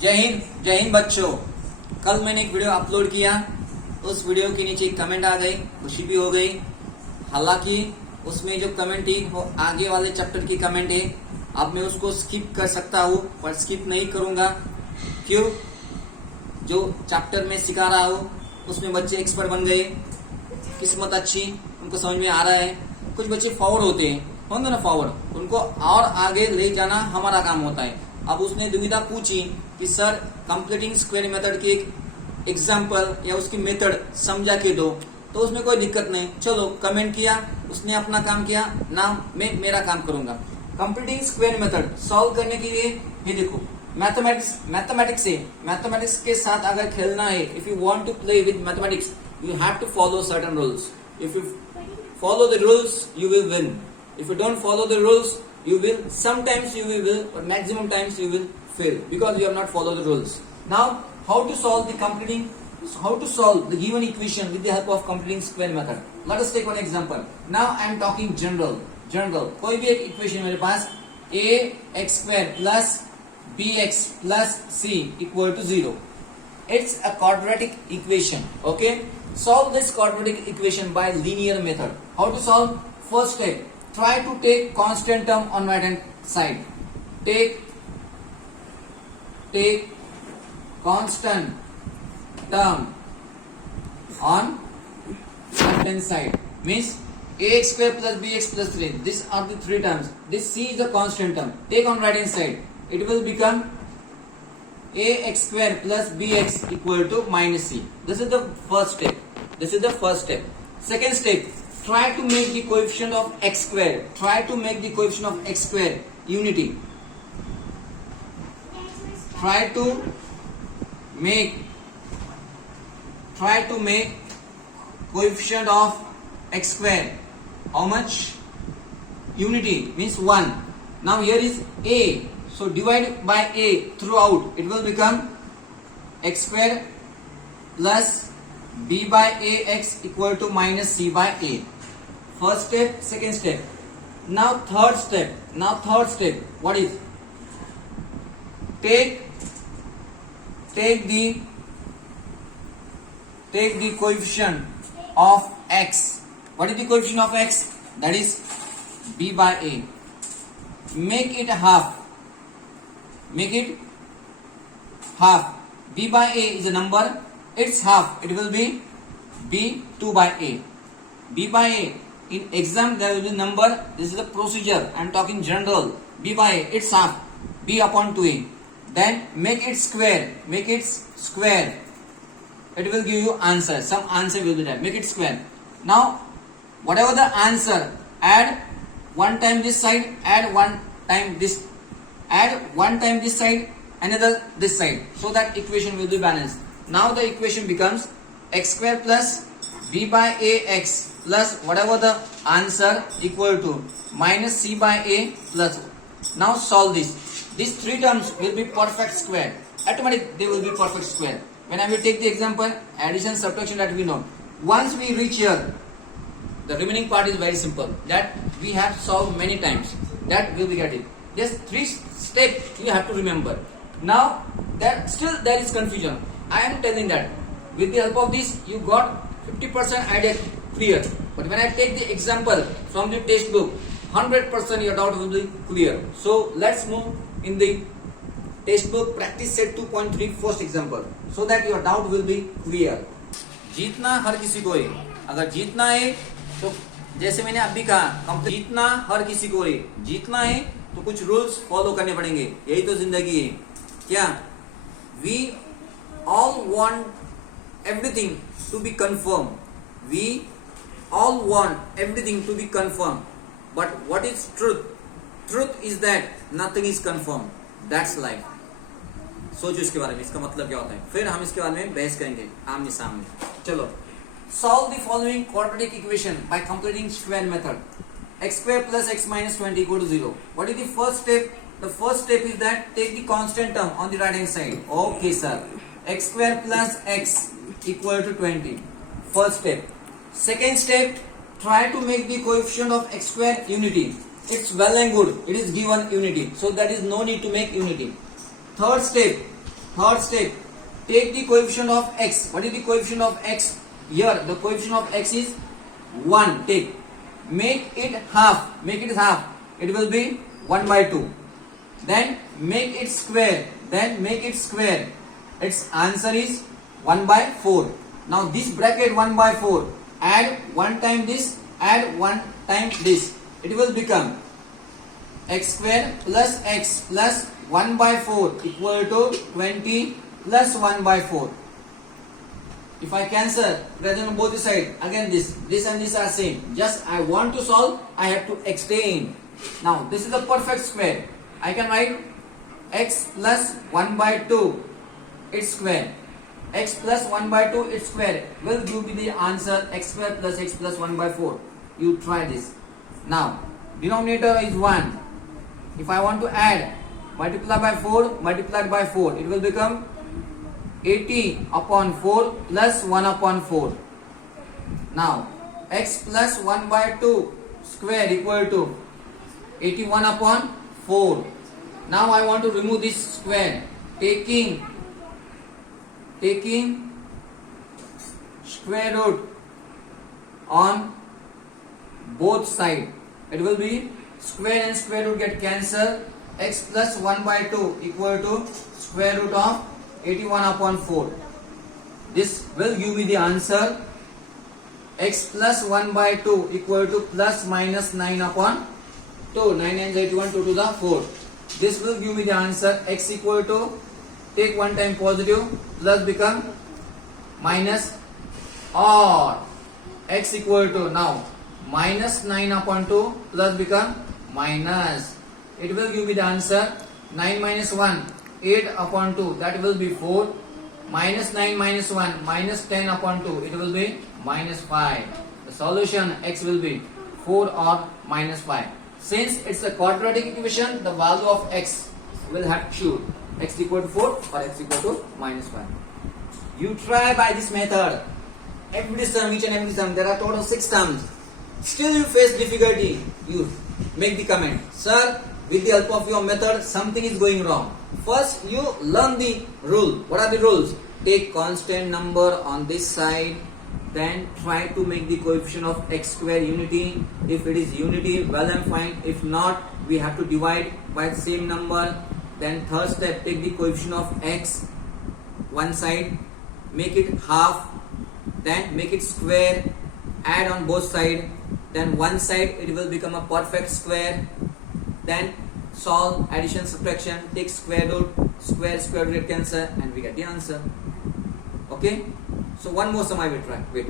जय हिंद बच्चों। कल मैंने एक वीडियो अपलोड किया, उस वीडियो के नीचे एक कमेंट आ गई, खुशी भी हो गई। हालांकि उसमें जो कमेंट थी वो आगे वाले चैप्टर की कमेंट है। अब मैं उसको स्किप कर सकता हूँ, पर स्किप नहीं करूंगा। क्यों? जो चैप्टर में सिखा रहा हूँ उसमें बच्चे एक्सपर्ट बन गए, किस्मत अच्छी, उनको समझ में आ रहा है। कुछ बच्चे फॉरवर्ड होंगे ना फॉरवर्ड, उनको और आगे ले जाना हमारा काम होता है। अब उसने दुविधा पूछी कि सर कंप्लीटिंग स्क्वायर मेथड की एक एग्जाम्पल या उसकी मेथड समझा के दो, तो उसमें कोई दिक्कत नहीं। चलो, कमेंट किया, उसने अपना काम किया ना, मैं मेरा काम करूंगा। कंप्लीटिंग स्क्वायर मेथड सॉल्व करने के लिए ये देखो, मैथमेटिक्स के साथ अगर खेलना है, if you want to play with mathematics, you have to follow certain rules. If you follow the rules, you will win. If you don't follow the rules, you will, sometimes you will win, but maximum times you will fail because you have not followed the rules. Now, how to solve the given equation with the help of completing square method? Let us take one example. Now I am talking general. कोई भी एक equation मेरे पास, ax square plus bx plus c equal to 0. It's a quadratic equation. Okay? Solve this quadratic equation by linear method. How to solve? First step, try to take constant term on right hand side. Take constant term on left hand side. Means ax square plus bx plus 3. These are the three terms. This c is the constant term. Take on right hand side. It will become ax square plus bx equal to minus c. This is the first step. Second step, try to make the coefficient of x square unity. Try to make coefficient of x square how much? Unity means 1. Now here is a, so divide by a throughout, it will become x square plus b by ax equal to minus c by a. First step, second step. Now third step. What is? Take the coefficient of x. What is the coefficient of x? That is b by a. Make it half. B by a is a number. Its half, it will be b2 by a. B by a, in exam there will be number. This is the procedure, I am talking general. B by a, its half, b upon 2a. Then make it square. It will give you answer. Some answer will be there. Make it square. Now whatever the answer, add one time this side, add one time this side, another this side, so that equation will be balanced. Now the equation becomes x square plus b by ax plus whatever the answer equal to minus c by a plus. Now solve this. These three terms will be perfect square. Automatically they will be perfect square. When I will take the example, addition, subtraction, that we know. Once we reach here, the remaining part is very simple. That we have solved many times. That we will get it. Just three steps you have to remember. Now that still there is confusion. I am telling that with the help of this you got 50% idea clear. But when I take the example from the textbook, 100% your doubt will be clear. So let's move in the textbook practice set 2.3 first example, so that your doubt will be clear. जीतना हर किसी को है। अगर जीतना है तो जैसे मैंने अभी कहा, जीतना हर किसी को है। जीतना है तो कुछ रूल्स फॉलो करने पड़ेंगे, यही तो जिंदगी है। क्या? We all want everything to be confirmed. But what is truth? Truth is that nothing is confirmed. That's life. सोचो इसके बारे में, इसका मतलब क्या होता है, फिर हम इसके बारे में बहस करेंगे आमने सामने। चलो, solve the following quadratic equation by completing square method. X square plus x minus 20 equal to 0. What is the first step? The first step is that take the constant term on the right hand side. Okay sir, x square plus x equal to 20. First step. Second step, try to make the coefficient of x square unity. It's well and good, it is given unity, so there is no need to make unity. Third step, Third step, take the coefficient of x. What is the coefficient of x? Here the coefficient of x is 1. Take, make it half. Make it half. It will be 1 by 2. Then make it square. Then make it square. Its answer is 1 by 4. Now this bracket 1 by 4. Add 1 time this. Add 1 time this. It will become x square plus x plus 1 by 4 equal to 20 plus 1 by 4. If I cancel, present on both the sides, again this and this are same. Just I want to solve, I have to extend. Now this is the perfect square. I can write x plus 1 by 2 its square. X plus 1 by 2 its square will give me the answer x square plus x plus 1 by 4. You try this. Now denominator is 1. If I want to add, multiply by 4, multiplied by 4, it will become 80 upon 4 plus 1 upon 4. Now x plus 1 by 2 square equal to 81 upon 4. Now I want to remove this square, taking square root on both sides. It will be square and square root get cancelled. X plus 1 by 2 equal to square root of 81 upon 4. This will give me the answer x plus 1 by 2 equal to plus minus 9 upon 2. 9 and 81, 2 to the 4. This will give me the answer x equal to, take 1 time positive, plus become minus, or x equal to now minus 9 upon 2 plus become minus. It will give me the answer 9 minus 1, 8 upon 2, that will be 4. Minus 9 minus 1, minus 10 upon 2, it will be minus 5. The solution x will be 4 or minus 5. Since it's a quadratic equation, the value of x will have to choose x equal to 4 or x equal to minus 5. You try by this method. Every sum, each and every sum, there are total 6 terms. Still you face difficulty, you make the comment, sir, with the help of your method, something is going wrong. First, you learn the rule. What are the rules? Take constant number on this side, then try to make the coefficient of x square unity. If it is unity, well and fine. If not, we have to divide by the same number. Then third step, take the coefficient of x one side, make it half, then make it square, add on both sides, then one side it will become a perfect square. Then solve addition, subtraction, take square root, square root cancel, and we get the answer. Okay, so one more sum I will try. Wait.